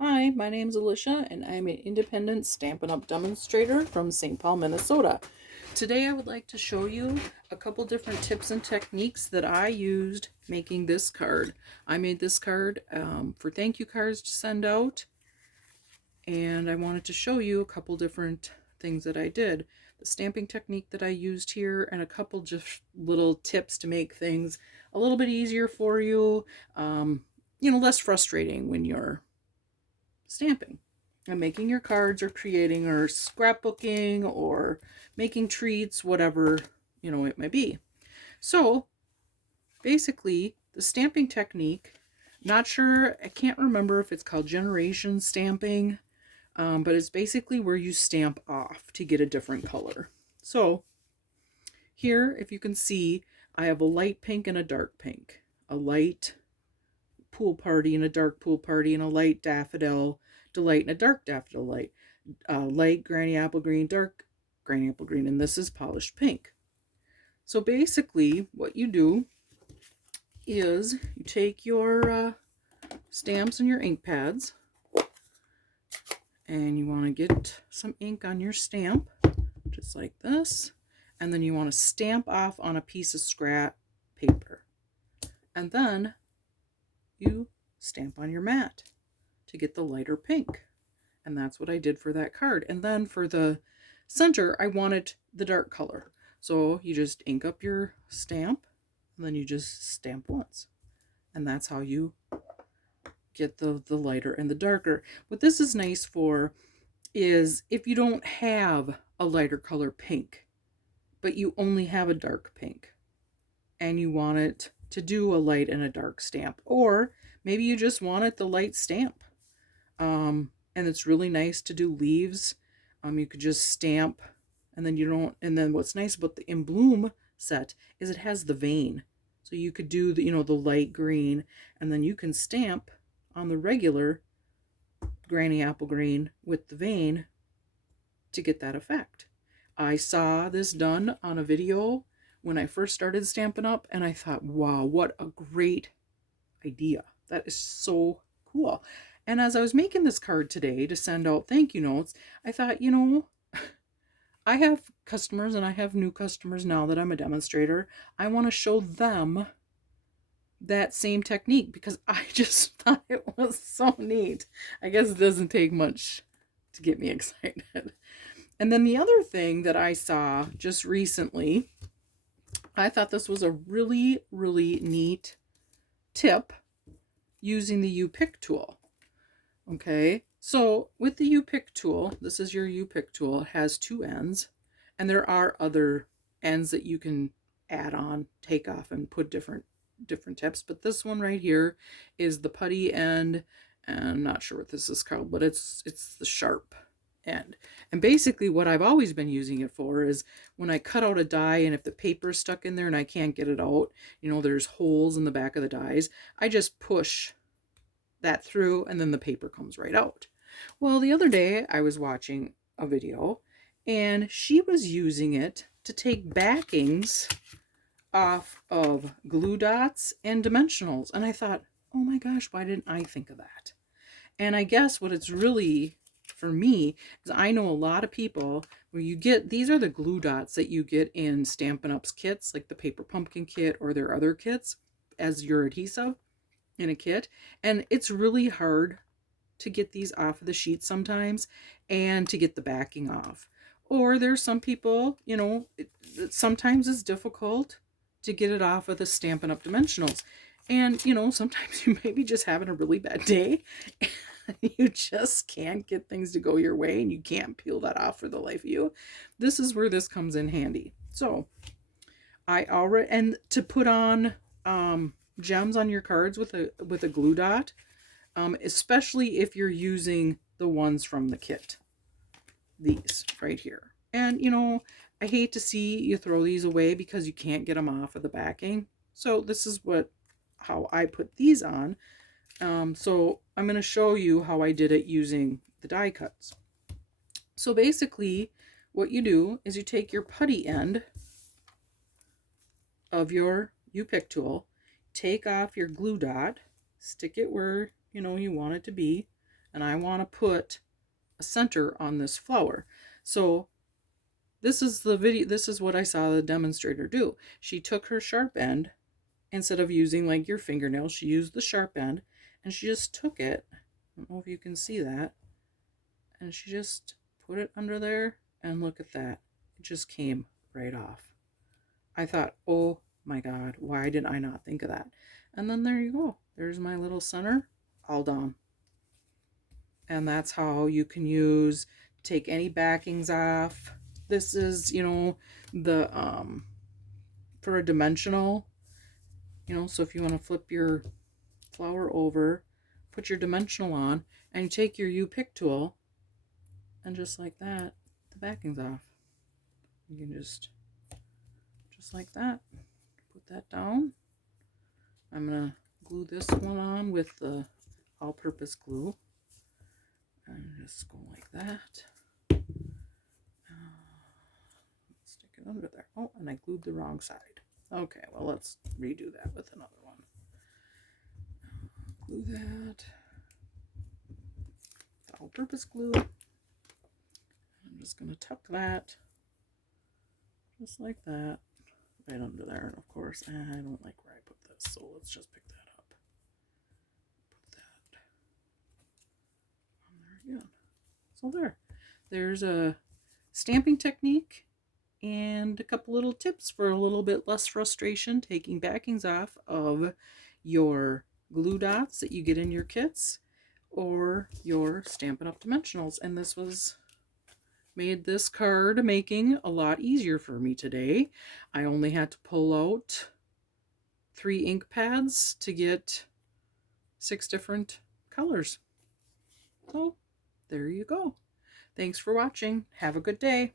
Hi, my name's Alicia, and I'm an independent Stampin' Up! Demonstrator from St. Paul, Minnesota. Today I would like to show you a couple different tips and techniques that I used making this card. I made this card for thank you cards to send out, and I wanted to show you a couple different things that I did. The stamping technique that I used here, and a couple just little tips to make things a little bit easier for you, less frustrating when you're stamping and making your cards or creating or scrapbooking or making treats, whatever it may be. So basically the stamping technique, not sure, I can't remember if it's called generation stamping, but it's basically where you stamp off to get a different color. So here, if you can see, I have a light pink and a dark pink, a light pool party and a dark pool party, and a light daffodil delight and a dark daffodil light, light granny apple green, dark granny apple green, and this is polished pink. So basically what you do is you take your stamps and your ink pads, and you want to get some ink on your stamp just like this, and then you want to stamp off on a piece of scrap paper, and then you stamp on your mat to get the lighter pink. And that's what I did for that card. And then for the center, I wanted the dark color. So you just ink up your stamp, and then you just stamp once. And that's how you get the lighter and the darker. What this is nice for is if you don't have a lighter color pink, but you only have a dark pink, and you want it to do a light and a dark stamp, or maybe you just want it the light stamp. And it's really nice to do leaves. You could just stamp, and then you don't, and then what's nice about the In Bloom set is it has the vein. So you could do the light green, and then you can stamp on the regular granny apple green with the vein to get that effect. I saw this done on a video when I first started Stampin' Up, and I thought, wow, what a great idea. That is so cool. And as I was making this card today to send out thank you notes, I thought, I have customers, and I have new customers now that I'm a demonstrator. I want to show them that same technique because I just thought it was so neat. I guess it doesn't take much to get me excited. And then the other thing that I saw just recently, I thought this was a really, really neat tip using the U-Pick tool. Okay, so with the U-Pick tool, this is your U-Pick tool, it has two ends, and there are other ends that you can add on, take off, and put different tips, but this one right here is the putty end, and I'm not sure what this is called, but it's the sharp end. And basically what I've always been using it for is when I cut out a die, and if the paper's stuck in there and I can't get it out, there's holes in the back of the dies, I just push that through, and then the paper comes right out. Well, the other day I was watching a video, and she was using it to take backings off of glue dots and dimensionals, and I thought, oh my gosh, why didn't I think of that? And I guess what it's really for me is I know a lot of people where you get, these are the glue dots that you get in Stampin' Up's kits, like the Paper Pumpkin kit or their other kits as your adhesive in a kit, and it's really hard to get these off of the sheet sometimes and to get the backing off. Or there's some people, sometimes it's difficult to get it off of the Stampin' Up! Dimensionals. And, sometimes you may be just having a really bad day and you just can't get things to go your way, and you can't peel that off for the life of you. This is where this comes in handy. So I already, and to put on gems on your cards with a glue dot, especially if you're using the ones from the kit, these right here. And I hate to see you throw these away because you can't get them off of the backing. So this is how I put these on. So I'm going to show you how I did it using the die cuts. So basically what you do is you take your putty end of your U-Pick tool, take off your glue dot, stick it where you want it to be, and I want to put a center on this flower. So this is the video. This is what I saw the demonstrator do. She took her sharp end, instead of using like your fingernail, she used the sharp end, and she just took it. I don't know if you can see that. And she just put it under there, and look at that. It just came right off. I thought, oh my God, why did I not think of that? And then there you go. There's my little center all done. And that's how you can use, take any backings off. This is, you know, the for a dimensional, you know, so if you want to flip your flower over, put your dimensional on, and you take your U-pick tool, and just like that, the backing's off. You can just like that, put that down. I'm gonna glue this one on with the all-purpose glue, and just go like that. Stick it under there. Oh, and I glued the wrong side. Okay, well, let's redo that with another one. Glue that. The all-purpose glue. I'm just going to tuck that just like that right under there. And of course, I don't like where I put this, so let's just pick that up. Put that on there again. So there's a stamping technique and a couple little tips for a little bit less frustration taking backings off of your glue dots that you get in your kits or your Stampin' Up! Dimensionals. And this made this card making a lot easier for me today. I only had to pull out 3 ink pads to get 6 different colors. So there you go. Thanks for watching. Have a good day.